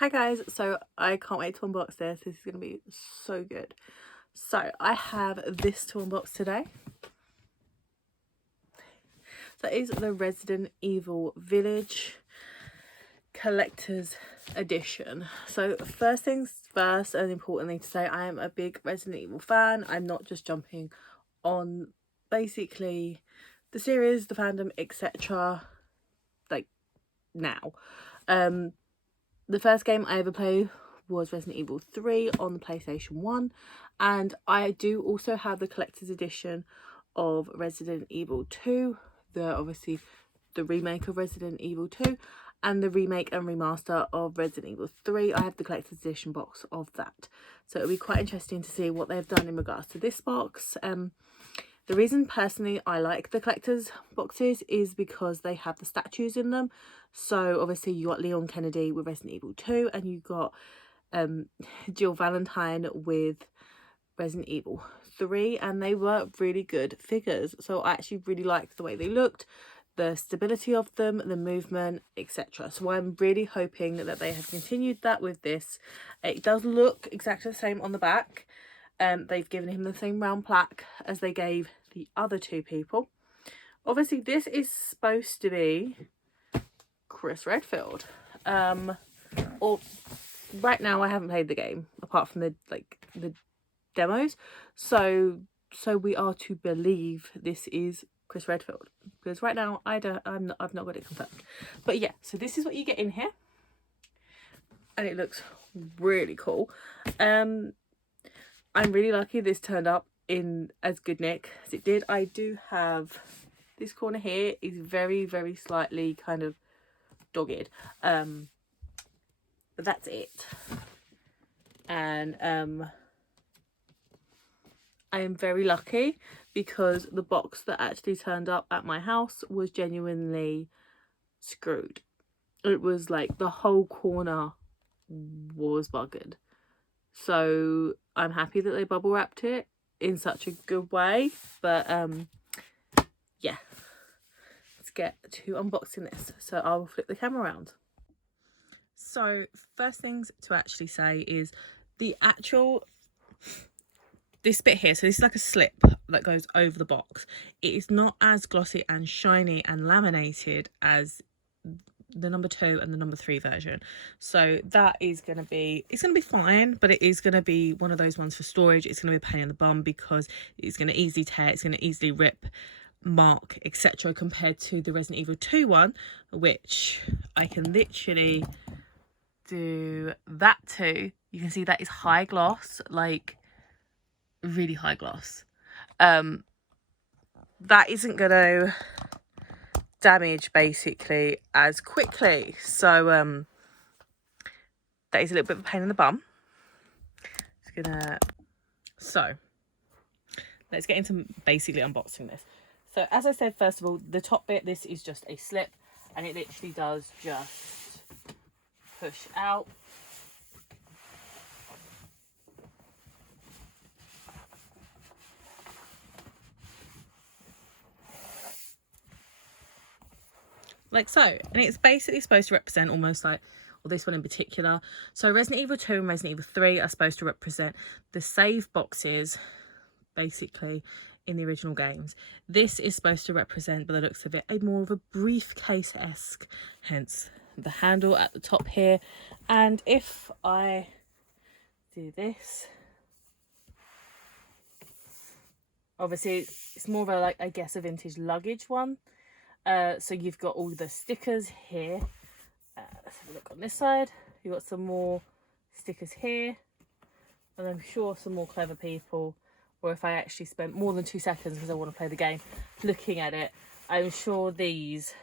Hi guys, so I can't wait to unbox this. This is going to be so good. So I have this to unbox today. That is the Resident Evil Village Collector's Edition. So first things first, and importantly to say, I am a big Resident Evil fan. I'm not just jumping on basically the series, the fandom, etc. like now. The first game I ever played was Resident Evil 3 on the PlayStation 1, and I do also have the collector's edition of Resident Evil 2, obviously the remake of Resident Evil 2, and the remake and remaster of Resident Evil 3. I have the collector's edition box of that, so it'll be quite interesting to see what they've done in regards to this box. The reason personally I like the collector's boxes is because they have the statues in them. So obviously you got Leon Kennedy with Resident Evil 2, and you got Jill Valentine with Resident Evil 3, and they were really good figures. So I actually really liked the way they looked, the stability of them, the movement, etc. So I'm really hoping that they have continued that with this. It does look exactly the same on the back. They've given him the same round plaque as they gave the other two people. Obviously this is supposed to be Chris Redfield. Or right now I haven't played the game apart from the demos, so we are to believe this is Chris Redfield, because right now I've not got it confirmed. But yeah, so this is what you get in here, and it looks really cool. I'm really lucky this turned up in as good nick as it did. I do have this corner here is very slightly kind of dogged, but that's it. And I am very lucky because the box that actually turned up at my house was genuinely screwed. It was like the whole corner was buggered. So I'm happy that they bubble wrapped it in such a good way. But yeah, let's get to unboxing this. So I'll flip the camera around. So first things to actually say is the actual, this bit here, so this is like a slip that goes over the box. It is not as glossy and shiny and laminated as the number 2 and the number 3 version, so that is going to be, it's going to be fine, but it is going to be one of those ones for storage. It's going to be a pain in the bum because it's going to easily tear, it's going to easily rip, mark, etc., compared to the Resident Evil 2 one, which I can literally do that too. You can see that is high gloss, like really high gloss. That isn't going to damage basically as quickly, so that is a little bit of a pain in the bum. So let's get into basically unboxing this. So as I said, first of all, the top bit, this is just a slip, and it literally does just push out. Like so, and it's basically supposed to represent almost like, or this one in particular, so Resident Evil 2 and Resident Evil 3 are supposed to represent the save boxes basically in the original games. This is supposed to represent, by the looks of it, a more of a briefcase-esque, hence the handle at the top here. And if I do this, obviously it's more of a, like, I guess, a vintage luggage one. So you've got all the stickers here. Let's have a look on this side. You've got some more stickers here, and I'm sure some more clever people, or if I actually spent more than 2 seconds because I want to play the game looking at it, I'm sure these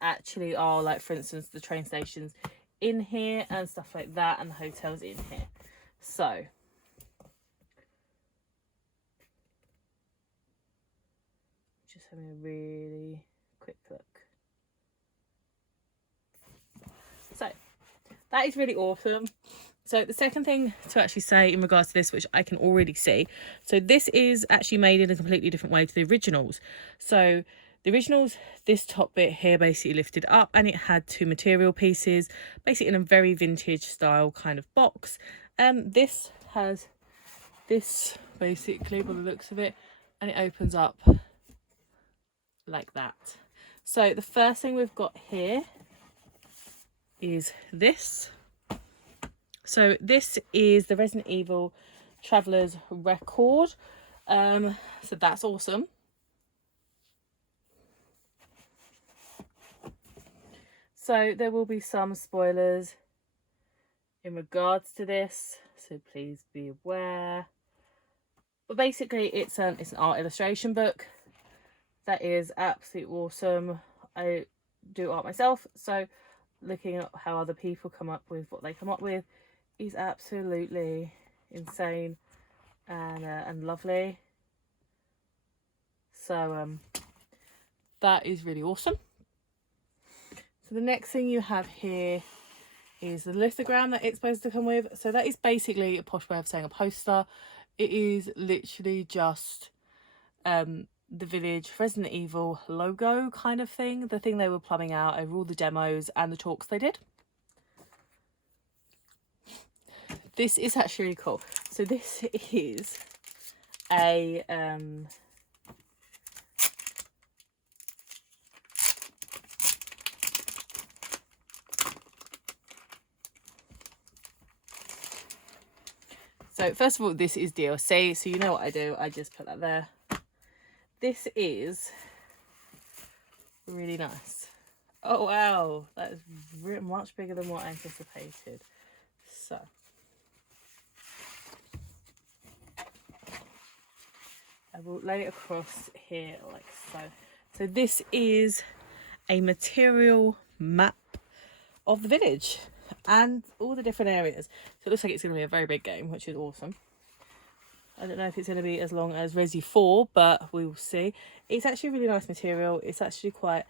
actually are, like, for instance, the train stations in here and stuff like that, and the hotels in here. So just having a really quick look. So that is really awesome. So the second thing to actually say in regards to this, which I can already see, so this is actually made in a completely different way to the originals. So The originals, this top bit here basically lifted up, and it had 2 material pieces, basically in a very vintage style kind of box. This has this basically by the looks of it, and it opens up like that. So the first thing we've got here is this. So this is the Resident Evil Traveler's Record. So that's awesome. So there will be some spoilers in regards to this, so please be aware. But basically it's an art illustration book that is absolutely awesome. I do art myself, so looking at how other people come up with what they come up with is absolutely insane and lovely. So that is really awesome. So the next thing you have here is the lithogram that it's supposed to come with. So that is basically a posh way of saying a poster. It is literally just the Village Resident Evil logo kind of thing, the thing they were plumbing out over all the demos and the talks they did. This is actually really cool. So this is a so first of all, this is DLC, so you know what I do, I just put that there. This is really nice. Oh wow, that is much bigger than what I anticipated. So I will lay it across here like so. So this is a material map of the village and all the different areas. So it looks like it's going to be a very big game, which is awesome. I don't know if it's going to be as long as Resi 4, but we will see. It's actually a really nice material. It's actually quite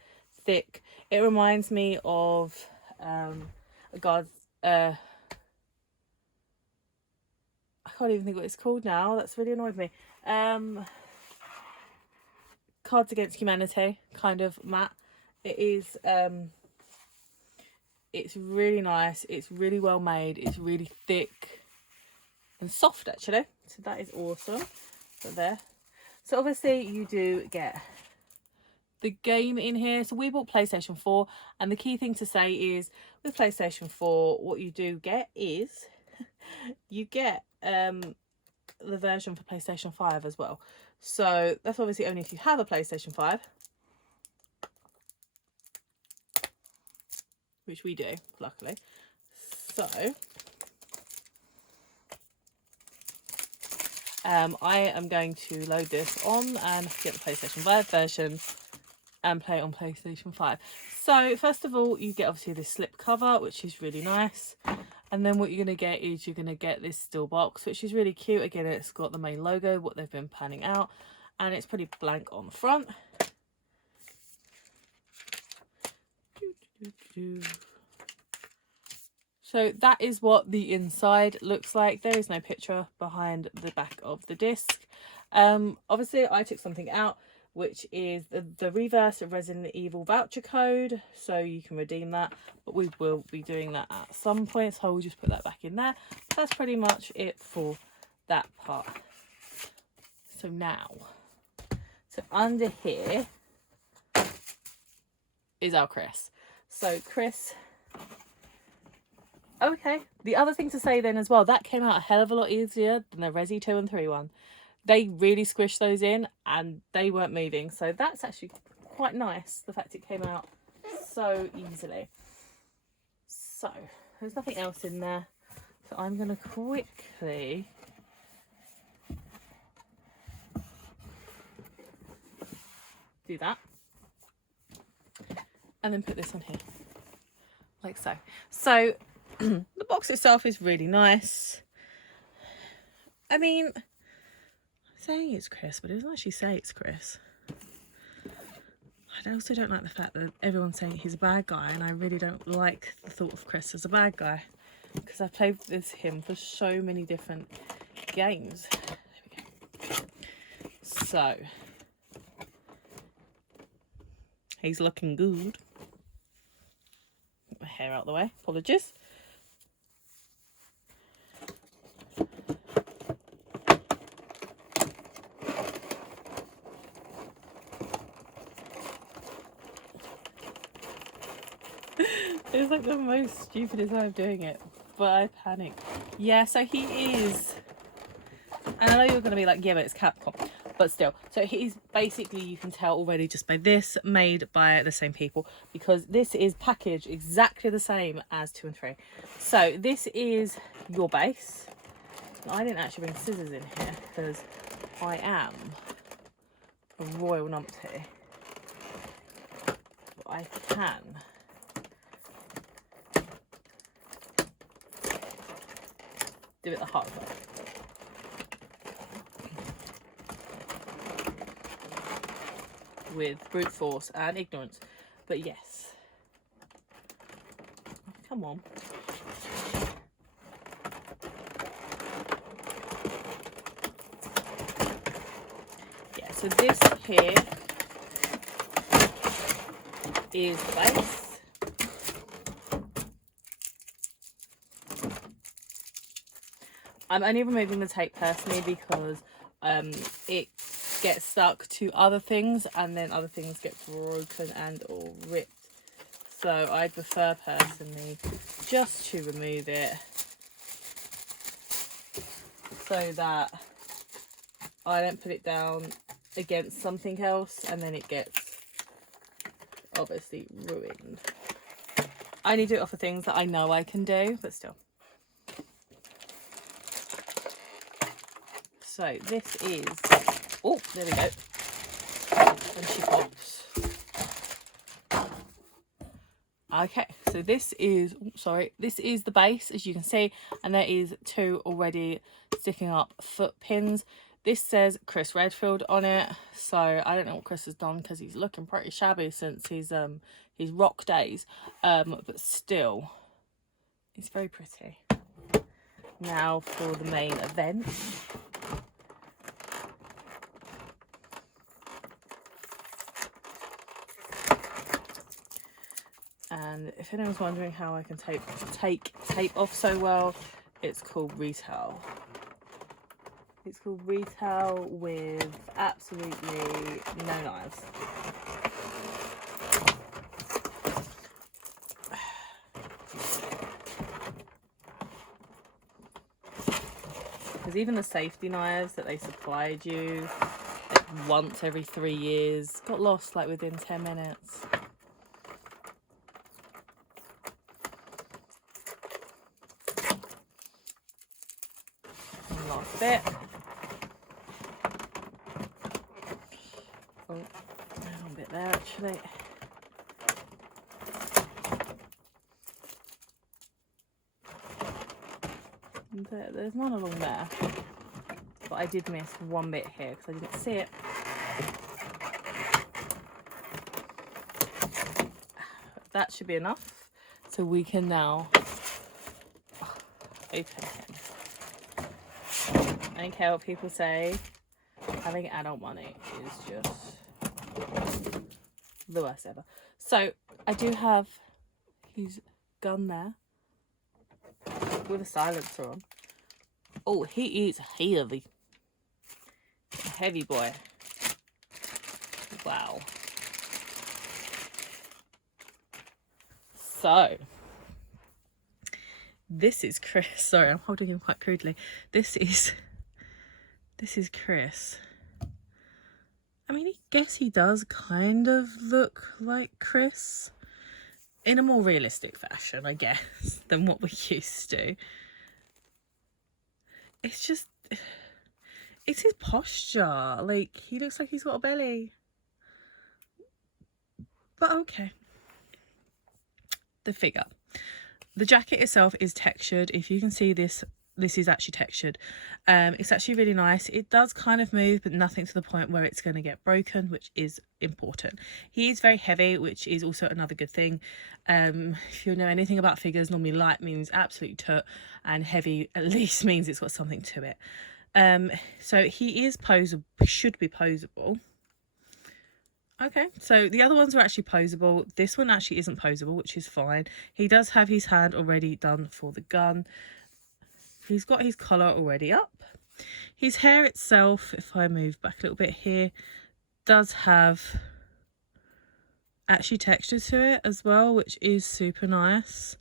thick. It reminds me of I can't even think what it's called now. That's really annoyed me. Cards Against Humanity kind of mat. It is it's really nice. It's really well made. It's really thick and soft actually. So that is awesome. But there. So obviously you do get the game in here. So we bought PlayStation 4, and the key thing to say is with PlayStation 4 what you do get is you get the version for PlayStation 5 as well. So that's obviously only if you have a PlayStation 5, which we do, luckily. So I am going to load this on and get the PlayStation 5 version and play it on PlayStation 5. So first of all, you get obviously this slip cover, which is really nice. And then what you're going to get is you're going to get this still box, which is really cute. Again, it's got the main logo, what they've been panning out, and it's pretty blank on the front. So that is what the inside looks like. There is no picture behind the back of the disc. Obviously, I took something out, which is the reverse of Resident Evil voucher code, so you can redeem that, but we will be doing that at some point, so I will just put that back in there. That's pretty much it for that part. So now, so under here is our Chris. So Chris, okay, the other thing to say then as well, that came out a hell of a lot easier than the Resi 2 and 3 one. They really squished those in and they weren't moving. So that's actually quite nice, the fact it came out so easily. So there's nothing else in there. So I'm going to quickly do that. And then put this on here. Like so. So the box itself is really nice. I mean, saying it's Chris, but it doesn't actually say it's Chris. I also don't like the fact that everyone's saying he's a bad guy, and I really don't like the thought of Chris as a bad guy, because I've played with him for so many different games. There we go. So He's looking good. Get my hair out the way. Apologies. It's like the most stupidest way of doing it, but I panic. Yeah, so he is, and I know you're going to be like, yeah, but it's Capcom, but still. So he's basically, you can tell already just by this, made by the same people, because this is packaged exactly the same as 2 and 3. So this is your base. I didn't actually bring scissors in here because I am a royal numpty. But I can do it the hard way. With brute force and ignorance. But yes. Come on. Yeah, so this here is the base. I'm only removing the tape personally because it gets stuck to other things and then other things get broken and or ripped. So I prefer personally just to remove it so that I don't put it down against something else and then it gets obviously ruined. I only do it off of things that I know I can do, but still. So this is, oh, there we go. And she pops. Okay, so this is, this is the base, as you can see, and there is 2 already sticking up foot pins. This says Chris Redfield on it, so I don't know what Chris has done because he's looking pretty shabby since his rock days, but still, it's very pretty. Now for the main event. And if anyone's wondering how I can take tape off so well, it's called retail. It's called retail with absolutely no knives. Because even the safety knives that they supplied you like once every 3 years got lost like within 10 minutes. And last bit. Oh, there's one bit there actually. There's none along there, but I did miss one bit here because I didn't see it. That should be enough, so we can now open him. I don't care what people say, having adult money is just the worst ever. So I do have his gun there with a silencer on. Oh, he is heavy. A heavy boy. Wow. So, this is Chris. Sorry, I'm holding him quite crudely. This is Chris. I mean, I guess he does kind of look like Chris in a more realistic fashion, I guess, than what we're used to. It's just, it's his posture. Like, he looks like he's got a belly. But okay. The figure. The jacket itself is textured. If you can see this is actually textured. It's actually really nice. It does kind of move, but nothing to the point where it's going to get broken, which is important. He is very heavy, which is also another good thing. If you know anything about figures, normally light means absolute tut, and heavy at least means it's got something to it. So he is posable, should be posable. Okay, so the other ones are actually posable. This one actually isn't posable, which is fine. He does have his hand already done for the gun. He's got his collar already up. His hair itself, if I move back a little bit here, does have actually texture to it as well, which is super nice.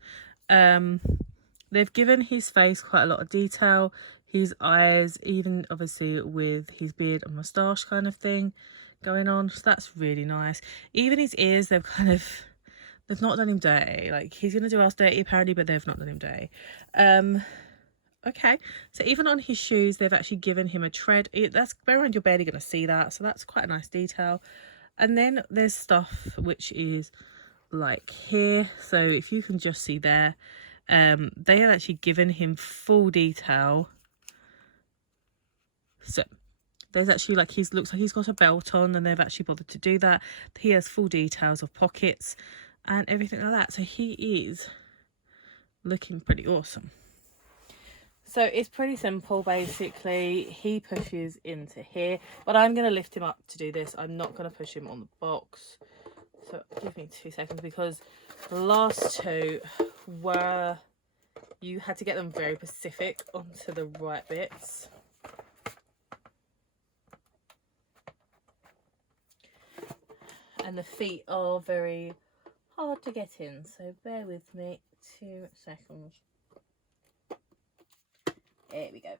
They've given his face quite a lot of detail, his eyes, even obviously with his beard and moustache kind of thing going on, so that's really nice. Even his ears, they've not done him dirty. Like, he's gonna do us dirty apparently, but they've not done him dirty. Okay, so even on his shoes, they've actually given him a tread. That's, bear in mind, you're barely gonna see that, so that's quite a nice detail. And then there's stuff which is like here, so if you can just see there, they have actually given him full detail. So there's actually, like, looks like he's got a belt on, and they've actually bothered to do that. He has full details of pockets and everything like that, so he is looking pretty awesome. So it's pretty simple. Basically, he pushes into here, but I'm going to lift him up to do this. I'm not going to push him on the box, so give me 2 seconds, because the last two were, you had to get them very specific onto the right bits. And the feet are very hard to get in, so bear with me 2 seconds. There we go.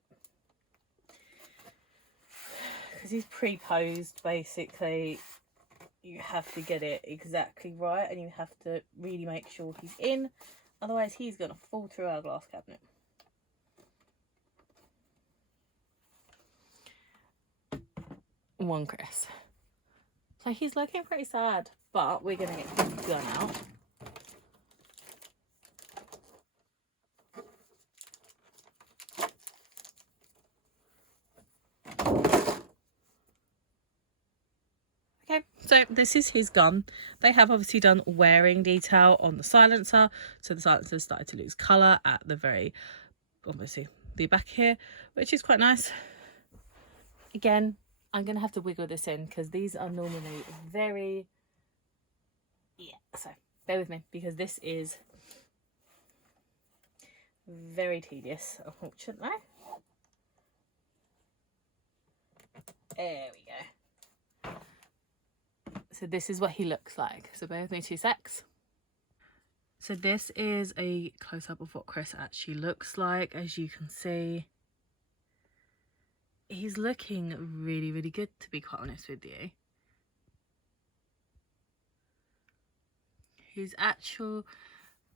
Because he's pre-posed, basically, you have to get it exactly right, and you have to really make sure he's in, otherwise he's going to fall through our glass cabinet. One Chris. So he's looking pretty sad, but we're going to get his gun out. Okay, so this is his gun. They have obviously done wearing detail on the silencer, so the silencer started to lose colour at the very, obviously, the back here, which is quite nice. Again, I'm going to have to wiggle this in, because these are normally very, so bear with me, because this is very tedious, unfortunately. There we go. So this is what he looks like. So bear with me 2 secs. So this is a close-up of what Chris actually looks like. As you can see, he's looking really, really good, to be quite honest with you. His actual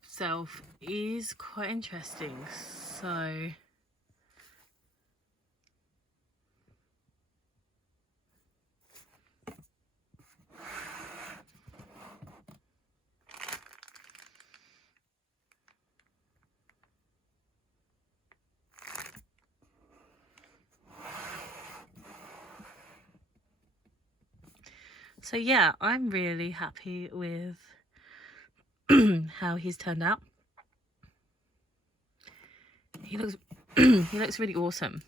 self is quite interesting, so yeah, I'm really happy with how he's turned out. He looks he looks really awesome.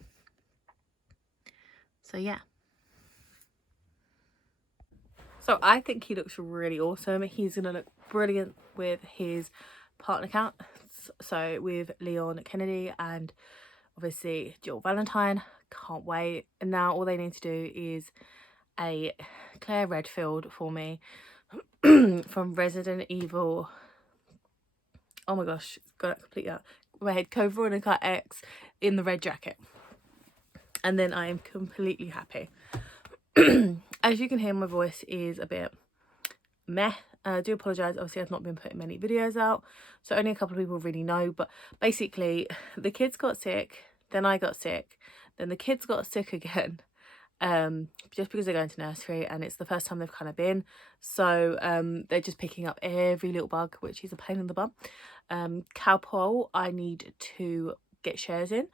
So yeah. So I think he looks really awesome. He's going to look brilliant with his partner count. So with Leon Kennedy and obviously Jill Valentine. Can't wait. And now all they need to do is a Claire Redfield for me from Resident Evil. Oh my gosh, got it completely out of my head. Code Veronica X in the red jacket. And then I am completely happy. As you can hear, my voice is a bit meh. I do apologise. Obviously, I've not been putting many videos out, so only a couple of people really know. But basically, the kids got sick, then I got sick, then the kids got sick again, just because they're going to nursery, and it's the first time they've kind of been. So they're just picking up every little bug, which is a pain in the bum. Cowpole, I need to get shares in,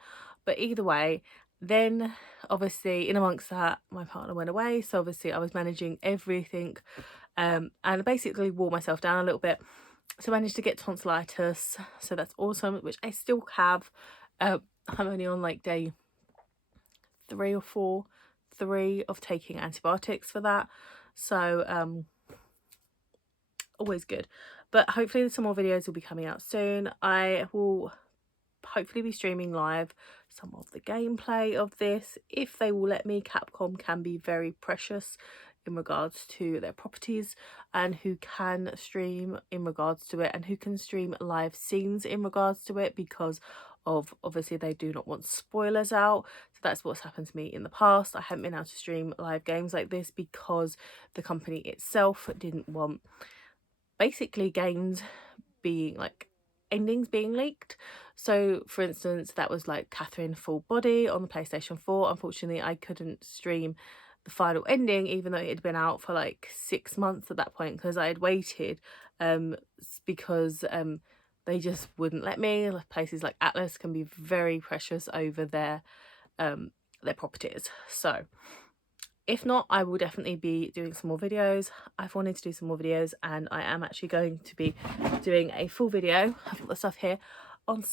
but either way. Then obviously in amongst that, my partner went away, so obviously I was managing everything, and I basically wore myself down a little bit, so I managed to get tonsillitis, so that's awesome, which I still have. I'm only on like day 3 or 4 of taking antibiotics for that, So always good. But hopefully some more videos will be coming out soon. I will hopefully be streaming live some of the gameplay of this if they will let me. Capcom can be very precious in regards to their properties, and who can stream in regards to it, and who can stream live scenes in regards to it, because of obviously they do not want spoilers out. So that's what's happened to me in the past. I haven't been able to stream live games like this because the company itself didn't want basically games being like endings being leaked. So for instance, that was like Catherine Full Body on the PlayStation 4. Unfortunately, I couldn't stream the final ending, even though it had been out for like 6 months at that point, because I had waited because they just wouldn't let me. Like, places like Atlas can be very precious over their properties. So if not, I will definitely be doing some more videos. I've wanted to do some more videos, and I am actually going to be doing a full video. I've got the stuff here on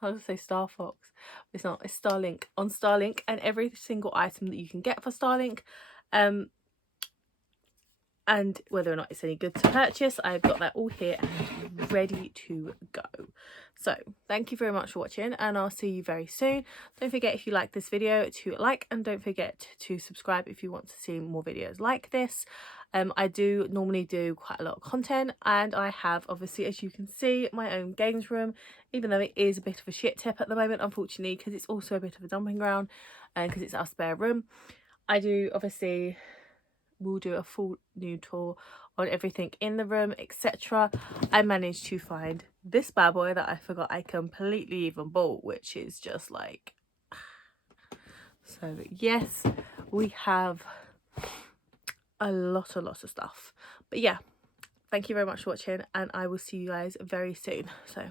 I was going to say Star Fox. It's not, it's Starlink. On Starlink, and every single item that you can get for Starlink, and whether or not it's any good to purchase. I've got that all here and ready to go. So thank you very much for watching, and I'll see you very soon. Don't forget, if you like this video, to like, and don't forget to subscribe if you want to see more videos like this. I do normally do quite a lot of content, and I have, obviously, as you can see, my own games room, even though it is a bit of a shit tip at the moment, unfortunately, because it's also a bit of a dumping ground, and because it's our spare room. I do obviously will do a full new tour on everything in the room, etc. I managed to find this bad boy that I forgot I completely even bought, which is just like, so yes, we have a lot of stuff. But yeah, thank you very much for watching, and I will see you guys very soon. So